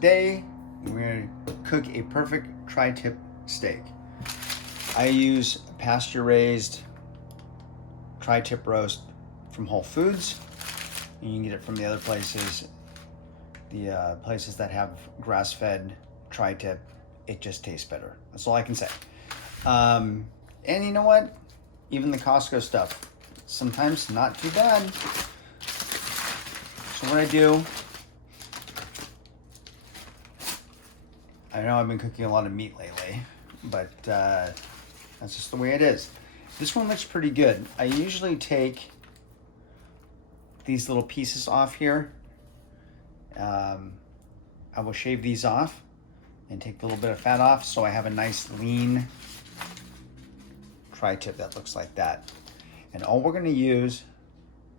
today we're going to cook a perfect tri-tip steak. I use pasture raised tri-tip roast from Whole Foods. You can get it from the other places, the places that have grass-fed tri-tip. It just tastes better. That's all I can say. And you know what? Even the Costco stuff, sometimes not too bad. So what I do, I know I've been cooking a lot of meat lately, but that's just the way it is. This one looks pretty good. I usually take these little pieces off here. I will shave these off and take a little bit of fat off so I have a nice lean tri-tip that looks like that. And all we're gonna use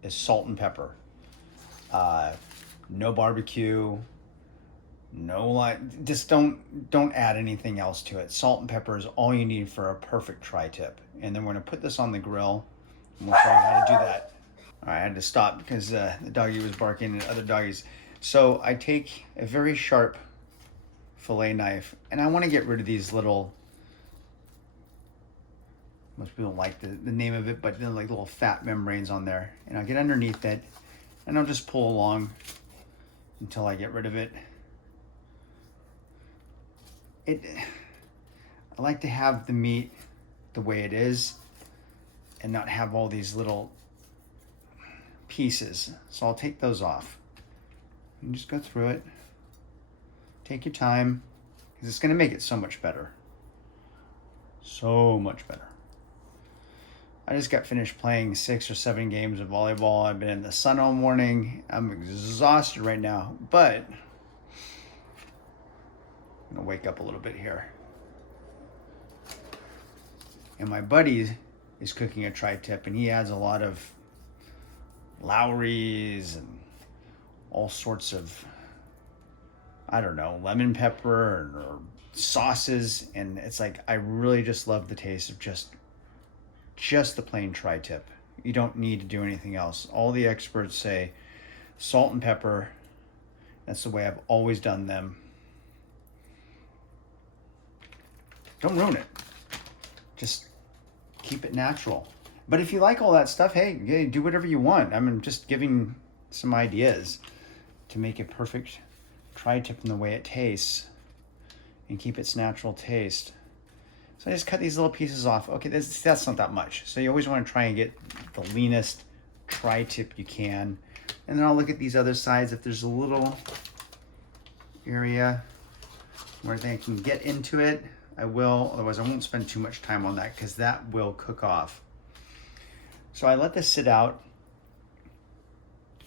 is salt and pepper. No barbecue, no just don't add anything else to it. Salt and pepper is all you need for a perfect tri-tip. And then we're gonna put this on the grill and we'll show you how to do that. All right, I had to stop because the doggy was barking at other doggies. So I take a very sharp fillet knife and I wanna get rid of these little, most people don't like the name of it, but then like little fat membranes on there. And I'll get underneath it and I'll just pull along until I get rid of it. I like to have the meat the way it is and not have all these little pieces. So I'll take those off and just go through it. Take your time because it's gonna make it so much better. So much better. I just got finished playing 6 or 7 games of volleyball. I've been in the sun all morning. I'm exhausted right now, but I'm gonna wake up a little bit here. And my buddy is cooking a tri-tip and he adds a lot of Lowry's and all sorts of, I don't know, lemon pepper or sauces. And it's like, I really just love the taste of just the plain tri-tip. You don't need to do anything else. All the experts say salt and pepper. That's the way I've always done them. Don't ruin it. Just keep it natural. But if you like all that stuff, hey, do whatever you want. I'm just giving some ideas to make a perfect tri-tip in the way it tastes and keep its natural taste. So I just cut these little pieces off. Okay, that's not that much. So you always want to try and get the leanest tri-tip you can. And then I'll look at these other sides. If there's a little area where they can get into it, I will. Otherwise, I won't spend too much time on that because that will cook off. So I let this sit out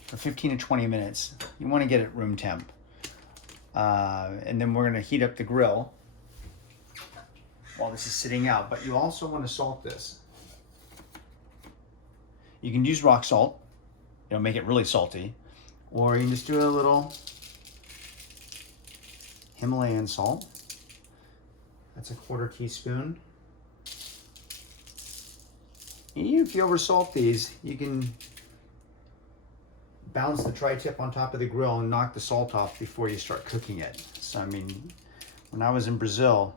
for 15 to 20 minutes. You want to get it room temp. And then we're going to heat up the grill while this is sitting out, but you also want to salt this. You can use rock salt, it'll make it really salty, or you can just do a little Himalayan salt. That's a 1/4 teaspoon. And even if you oversalt these, you can bounce the tri-tip on top of the grill and knock the salt off before you start cooking it. So I mean, when I was in Brazil,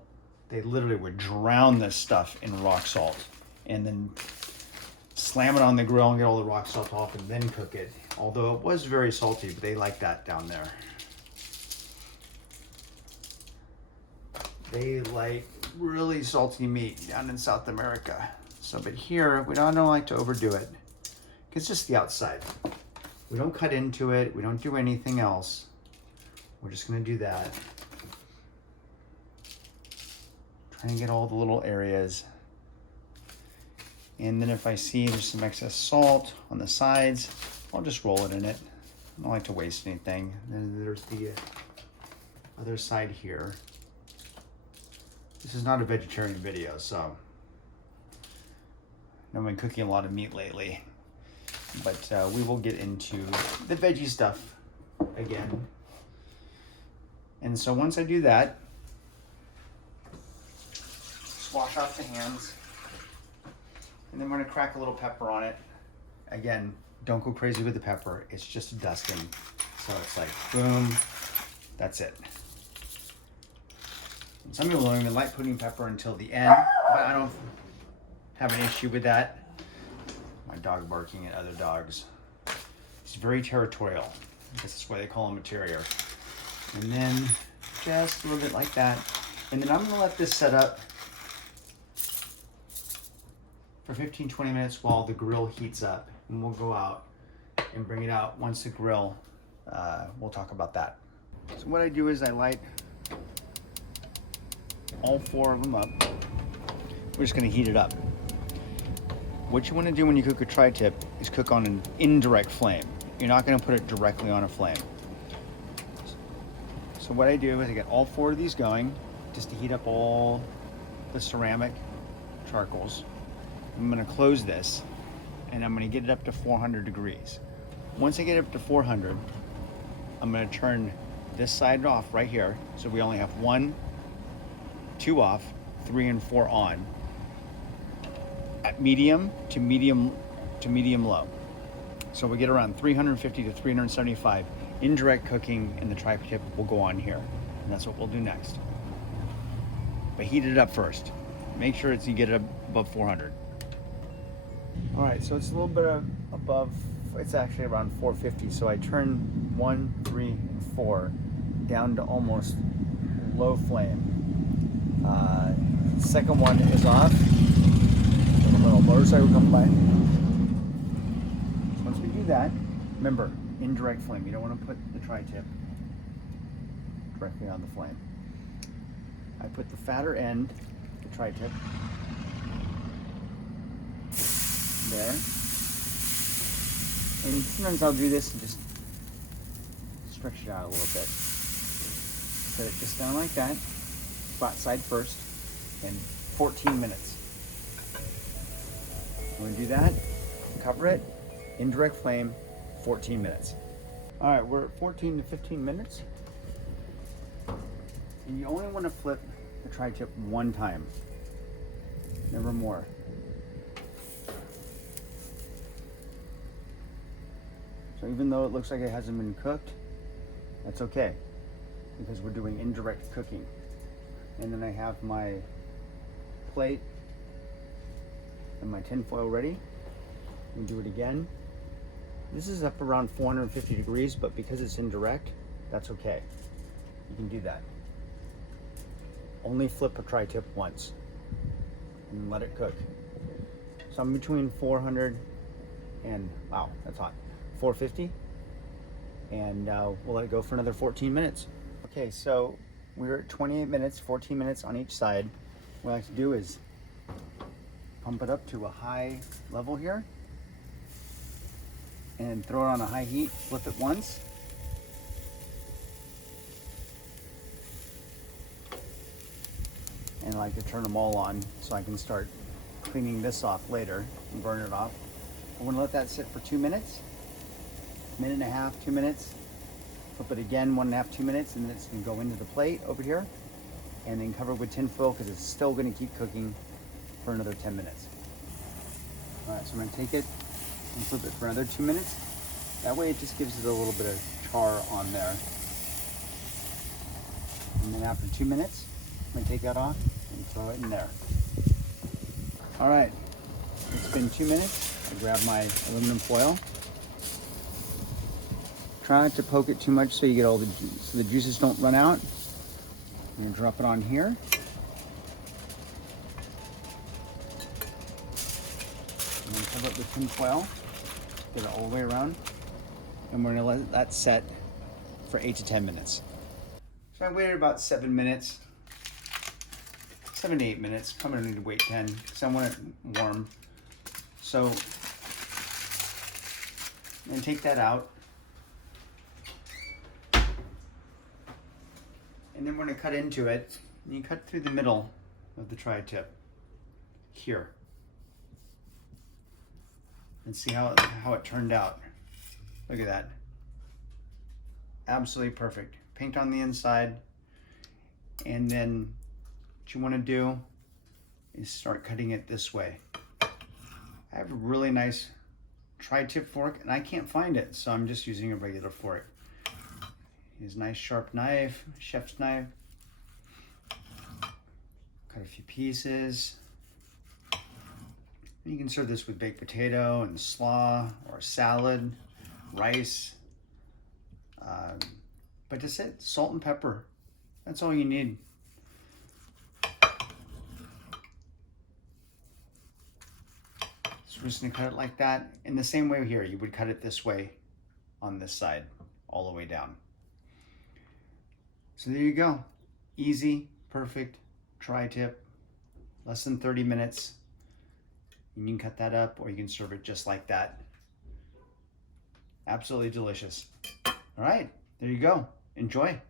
they literally would drown this stuff in rock salt and then slam it on the grill and get all the rock salt off and then cook it. Although it was very salty, but they like that down there. They like really salty meat down in South America. So, but here, I don't like to overdo it. It's just the outside. We don't cut into it. We don't do anything else. We're just gonna do that. Try and get all the little areas. And then if I see there's some excess salt on the sides, I'll just roll it in it. I don't like to waste anything. Then there's the other side here. This is not a vegetarian video, so I've been cooking a lot of meat lately. But we will get into the veggie stuff again. And so once I do that, wash off the hands, and then we're gonna crack a little pepper on it. Again, don't go crazy with the pepper. It's just a dusting. So it's like, boom, that's it. Some people don't even like putting pepper until the end, but I don't have an issue with that. My dog barking at other dogs. He's very territorial. This is why they call him a terrier. And then just a little bit like that. And then I'm gonna let this set up for 15-20 minutes while the grill heats up. And we'll go out and bring it out once the grill, we'll talk about that. So what I do is I light all 4 of them up. We're just gonna heat it up. What you wanna do when you cook a tri-tip is cook on an indirect flame. You're not gonna put it directly on a flame. So what I do is I get all 4 of these going just to heat up all the ceramic charcoals. I'm gonna close this and I'm gonna get it up to 400 degrees. Once I get it up to 400, I'm gonna turn this side off right here. So we only have 1, 2 off, 3 and 4 on. At medium to medium low. So we get around 350 to 375. Indirect cooking in the tri-tip will go on here. And that's what we'll do next. But heat it up first. Make sure you get it above 400. All right, so it's a little bit above, it's actually around 450. So I turn 1, 3, and 4 down to almost low flame. Second one is off. A little motorcycle come by. So once we do that, remember, indirect flame. You don't want to put the tri-tip directly on the flame. I put the fatter end, the tri-tip, there. And sometimes I'll do this and just stretch it out a little bit. Set it just down like that, flat side first, and 14 minutes. When we do that, cover it, indirect flame, 14 minutes. All right, we're at 14 to 15 minutes. And you only want to flip the tri-tip 1 time, never more. So even though it looks like it hasn't been cooked, that's okay, because we're doing indirect cooking. And then I have my plate and my tin foil ready. We do it again. This is up around 450 degrees, but because it's indirect, that's okay. You can do that. Only flip a tri-tip once and let it cook. So I'm between 400 and, wow, that's hot, 450. And we'll let it go for another 14 minutes. Okay, so we're at 28 minutes, 14 minutes on each side. What I like to do is pump it up to a high level here and throw it on a high heat, flip it once. And I like to turn them all on so I can start cleaning this off later and burn it off. I'm gonna let that sit for 2 minutes, 1.5 minutes, 2 minutes. Flip it again, 1.5, 2 minutes, and then it's gonna go into the plate over here and then cover it with tin foil because it's still gonna keep cooking for another 10 minutes. All right, so I'm gonna take it and flip it for another 2 minutes. That way it just gives it a little bit of char on there. And then after 2 minutes, I'm gonna take that off and throw it in there. All right, it's been 2 minutes. I grab my aluminum foil. Try not to poke it too much so you get all the so the juices don't run out. I'm gonna drop it on here. And then cover it with tin foil. Get it all the way around. And we're gonna let that set for 8 to 10 minutes. So I waited about 7 minutes. 7 to 8 minutes. Probably don't need to wait 10 because I want it warm. So then take that out. And then we're gonna cut into it. And you cut through the middle of the tri-tip here. And see how it turned out. Look at that. Absolutely perfect. Paint on the inside. And then what you wanna do is start cutting it this way. I have a really nice tri-tip fork and I can't find it, so I'm just using a regular fork. Here's a nice sharp knife, chef's knife. Cut a few pieces. And you can serve this with baked potato and slaw or salad, rice. But that's it, salt and pepper. That's all you need. So we're just gonna cut it like that. In the same way here, you would cut it this way on this side, all the way down. So there you go. Easy, perfect tri-tip, less than 30 minutes. You can cut that up or you can serve it just like that. Absolutely delicious. All right, there you go. Enjoy.